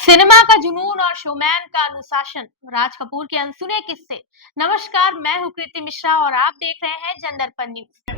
Cinema का जुनून और शोमैन का अनुशासन, राज कपूर के अनसुने किस्से। नमस्कार, मैं हूँ कृति मिश्रा और आप देख रहे हैं जनदर्पण न्यूज।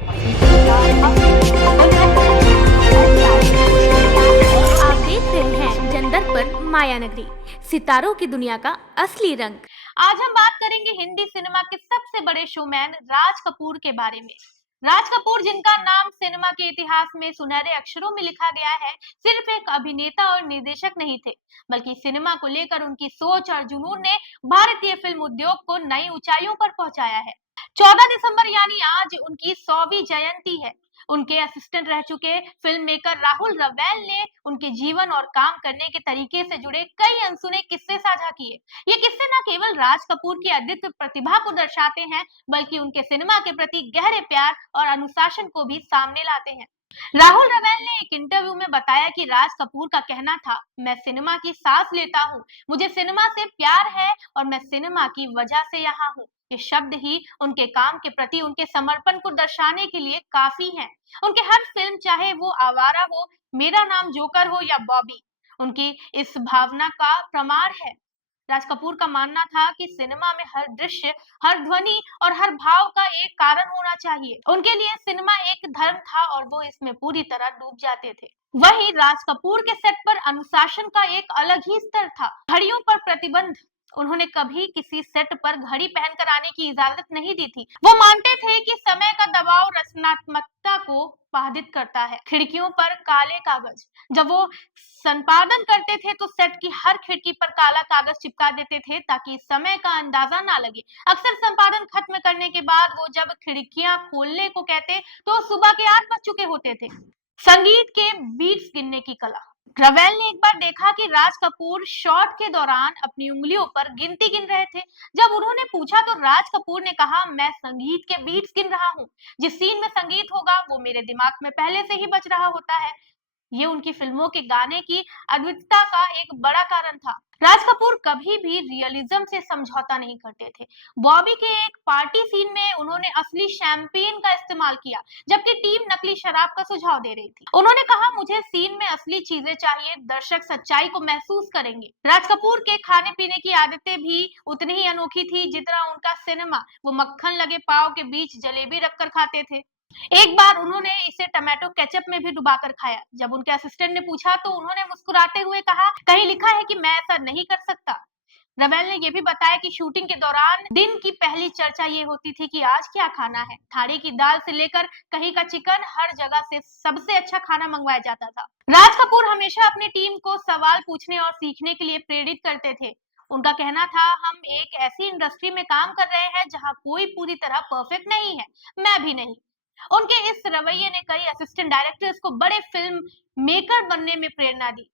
आप देख रहे हैं जनदर्पण माया नगरी, सितारों की दुनिया का असली रंग। आज हम बात करेंगे हिंदी सिनेमा के सबसे बड़े शोमैन राज कपूर के बारे में। राज कपूर, जिनका नाम सिनेमा के इतिहास में सुनहरे अक्षरों में लिखा गया है, सिर्फ एक अभिनेता और निर्देशक नहीं थे, बल्कि सिनेमा को लेकर उनकी सोच और जुनून ने भारतीय फिल्म उद्योग को नई ऊंचाइयों पर पहुंचाया है। 14 दिसंबर यानी आज उनकी 100वीं जयंती है। उनके असिस्टेंट रह चुके फिल्म मेकर राहुल रवैल ने उनके जीवन और काम करने के तरीके से जुड़े कई अनसुने किस्से साझा किए। ये किस्से न केवल राज कपूर की अद्वितीय प्रतिभा को दर्शाते हैं, बल्कि उनके सिनेमा के प्रति गहरे प्यार और अनुशासन को भी सामने लाते हैं। राहुल रवैल ने एक इंटरव्यू में बताया कि राज कपूर का कहना था, मैं सिनेमा की सांस लेता हूँ, मुझे सिनेमा से प्यार है और मैं सिनेमा की वजह से यहाँ हूँ। ये शब्द ही उनके काम के प्रति उनके समर्पण को दर्शाने के लिए काफी हैं। उनके हर फिल्म, चाहे वो आवारा हो, मेरा नाम जोकर हो या बॉबी, उनकी इस भावना का प्रमाण है। राज कपूर का मानना था कि सिनेमा में हर दृश्य, हर ध्वनि और हर भाव का एक कारण होना चाहिए। उनके लिए सिनेमा एक धर्म था और वो इसमें पूरी तरह डूब जाते थे। वहीं राज कपूर के सेट पर अनुशासन का एक अलग ही स्तर था। घड़ियों पर प्रतिबंध, उन्होंने कभी किसी सेट पर घड़ी पहनकर आने की इजाजत नहीं दी थी। वो मानते थे कि समय का दबाव रचनात्मकता को बाधित करता है। खिड़कियों पर काले कागज, जब वो संपादन करते थे तो सेट की हर खिड़की पर काला कागज चिपका देते थे ताकि समय का अंदाजा ना लगे। अक्सर संपादन खत्म करने के बाद वो जब खिड़कियां खोलने को कहते तो सुबह के 8 बज चुके होते थे। संगीत के बीट्स गिनने की कला, रवेल ने एक बार देखा कि राज कपूर शॉट के दौरान अपनी उंगलियों पर गिनती गिन रहे थे। जब उन्होंने पूछा तो राज कपूर ने कहा, मैं संगीत के बीट्स गिन रहा हूँ, जिस सीन में संगीत होगा वो मेरे दिमाग में पहले से ही बज रहा होता है। ये उनकी फिल्मों के गाने की अद्वितीयता का एक बड़ा कारण था। राज कपूर कभी भी रियलिज्म से समझौता नहीं करते थे। बॉबी के एक पार्टी सीन में उन्होंने असली शैंपेन का इस्तेमाल किया, जबकि टीम नकली शराब का सुझाव दे रही थी। उन्होंने कहा, मुझे सीन में असली चीजें चाहिए, दर्शक सच्चाई को महसूस करेंगे। राज कपूर के खाने पीने की आदतें भी उतनी ही अनोखी थी जितना उनका सिनेमा। वो मक्खन लगे पाव के बीच जलेबी रखकर खाते थे। एक बार उन्होंने इसे टमाटो केचप में भी डुबाकर खाया। जब उनके असिस्टेंट ने पूछा तो उन्होंने मुस्कुराते हुए कहा, कहीं लिखा है कि मैं ऐसा नहीं कर सकता। रवेल ने यह भी बताया कि शूटिंग के दौरान दिन की पहली चर्चा ये होती थी कि आज क्या खाना है। थाली की दाल से लेकर कहीं का चिकन, हर जगह से सबसे अच्छा खाना मंगवाया जाता था। राज कपूर हमेशा अपनी टीम को सवाल पूछने और सीखने के लिए प्रेरित करते थे। उनका कहना था, हम एक ऐसी इंडस्ट्री में काम कर रहे हैं जहां कोई पूरी तरह परफेक्ट नहीं है, मैं भी नहीं। उनके इस रवैये ने कई असिस्टेंट डायरेक्टर्स को बड़े फिल्म मेकर बनने में प्रेरणा दी।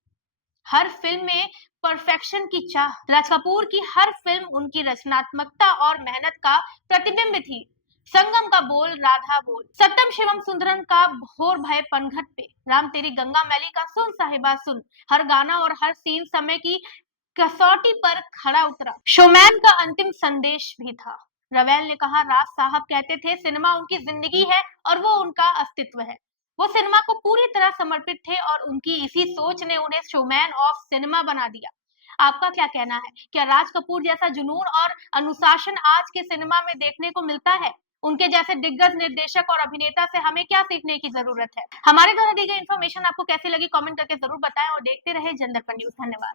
हर फिल्म में परफेक्शन की चाह, राज कपूर की हर फिल्म उनकी रचनात्मकता और मेहनत का प्रतिबिंब थी। संगम का बोल राधा बोल, सत्यम शिवम सुंदरम का भोर भय पनघट पे, राम तेरी गंगा मैली का सुन साहिबा सुन, हर गाना और हर सीन समय की कसौटी पर खड़ा उतरा। शोमैन का अंतिम संदेश भी था। रवेल ने कहा, राज साहब कहते थे, सिनेमा उनकी जिंदगी है और वो उनका अस्तित्व है। वो सिनेमा को पूरी तरह समर्पित थे और उनकी इसी सोच ने उन्हें शोमैन ऑफ सिनेमा बना दिया। आपका क्या कहना है? क्या राज कपूर जैसा जुनून और अनुशासन आज के सिनेमा में देखने को मिलता है? उनके जैसे दिग्गज निर्देशक और अभिनेता से हमें क्या सीखने की जरूरत है? हमारे द्वारा दी गई इन्फॉर्मेशन आपको कैसी लगी, कमेंट करके जरूर बताएं और देखते रहे जनदर्पण न्यूज। धन्यवाद।